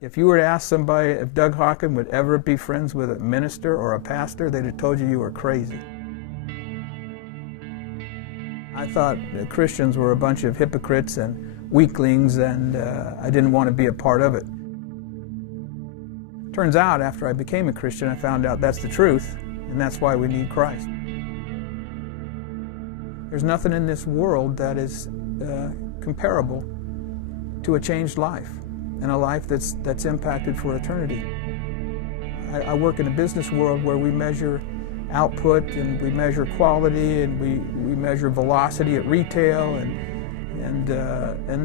If you were to ask somebody if Doug Hawken would ever be friends with a minister or a pastor, they'd have told you were crazy. I thought Christians were a bunch of hypocrites and weaklings, and I didn't want to be a part of it. Turns out, after I became a Christian, I found out that's the truth, and that's why we need Christ. There's nothing in this world that is comparable to a changed life, and a life that's impacted for eternity. I work in a business world where we measure output, and we measure quality, and we measure velocity at retail, and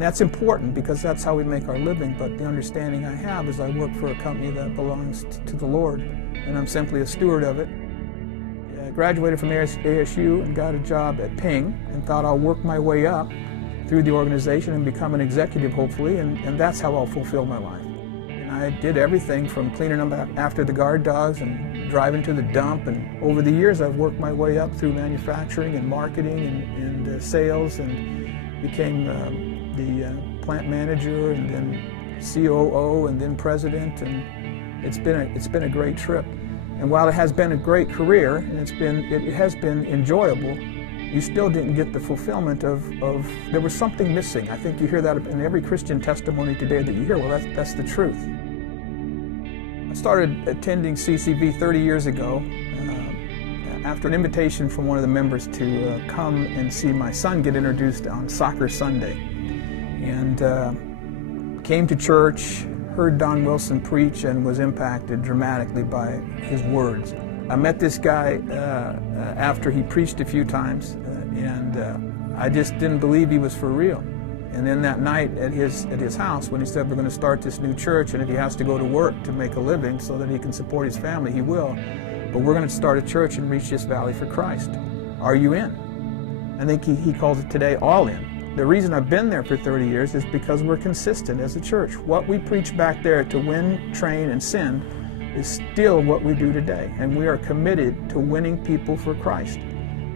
that's important because that's how we make our living. But the understanding I have is I work for a company that belongs to the Lord, and I'm simply a steward of it. I graduated from ASU and got a job at PING and thought I'll work my way up through the organization and become an executive, hopefully, and that's how I'll fulfill my life. And I did everything from cleaning up after the guard dogs and driving to the dump, and over the years I've worked my way up through manufacturing and marketing and sales, and became the plant manager, and then COO, and then president, and it's been a great trip. And while it has been a great career, and it has been enjoyable, you still didn't get the fulfillment of there was something missing. I think you hear that in every Christian testimony today that you hear. Well, that's the truth. I started attending CCV 30 years ago after an invitation from one of the members to come and see my son get introduced on Soccer Sunday. And came to church, heard Don Wilson preach, and was impacted dramatically by his words. I met this guy after he preached a few times, and I just didn't believe he was for real. And then that night at his house, when he said we're going to start this new church, and if he has to go to work to make a living so that he can support his family, he will. But we're going to start a church and reach this valley for Christ. Are you in? I think he calls it today all in. The reason I've been there for 30 years is because we're consistent as a church. What we preach back there to win, train, and send is still what we do today, and we are committed to winning people for Christ.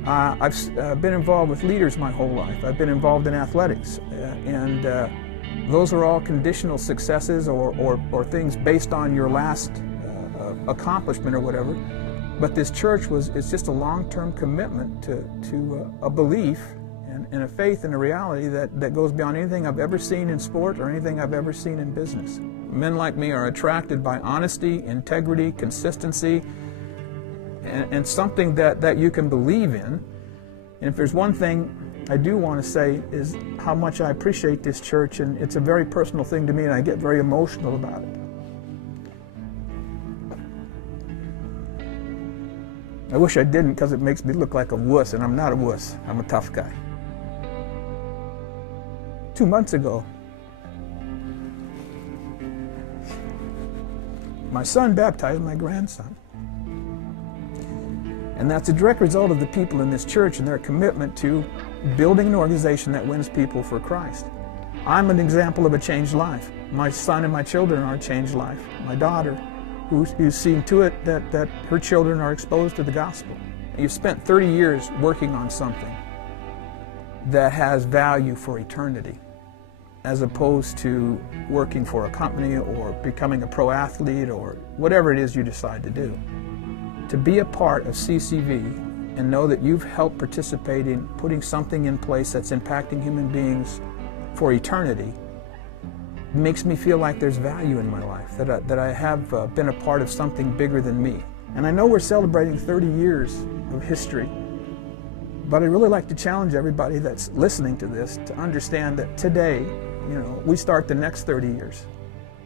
I've been involved with leaders my whole life. I've been involved in athletics, and those are all conditional successes or things based on your last accomplishment or whatever. But this church is just a long-term commitment to a belief and a faith and a reality that goes beyond anything I've ever seen in sport or anything I've ever seen in business. Men like me are attracted by honesty, integrity, consistency, and something that you can believe in. And if there's one thing I do want to say is how much I appreciate this church, and it's a very personal thing to me, and I get very emotional about it. I wish I didn't, because it makes me look like a wuss, and I'm not a wuss. I'm a tough guy. 2 months ago, my son baptized my grandson. And that's a direct result of the people in this church and their commitment to building an organization that wins people for Christ. I'm an example of a changed life. My son and my children are a changed life. My daughter, who's seen to it that her children are exposed to the gospel. You've spent 30 years working on something that has value for eternity, as opposed to working for a company or becoming a pro athlete or whatever it is you decide to do. To be a part of CCV and know that you've helped participate in putting something in place that's impacting human beings for eternity makes me feel like there's value in my life, that I have been a part of something bigger than me. And I know we're celebrating 30 years of history, but I'd really like to challenge everybody that's listening to this to understand that today, we start the next 30 years,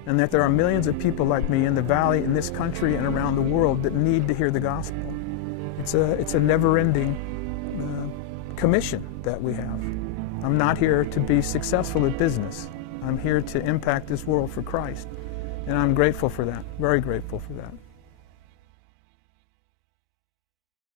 and that there are millions of people like me in the valley, in this country, and around the world that need to hear the gospel. It's a never-ending commission that we have. I'm not here to be successful at business. I'm here to impact this world for Christ, and I'm grateful for that, very grateful for that.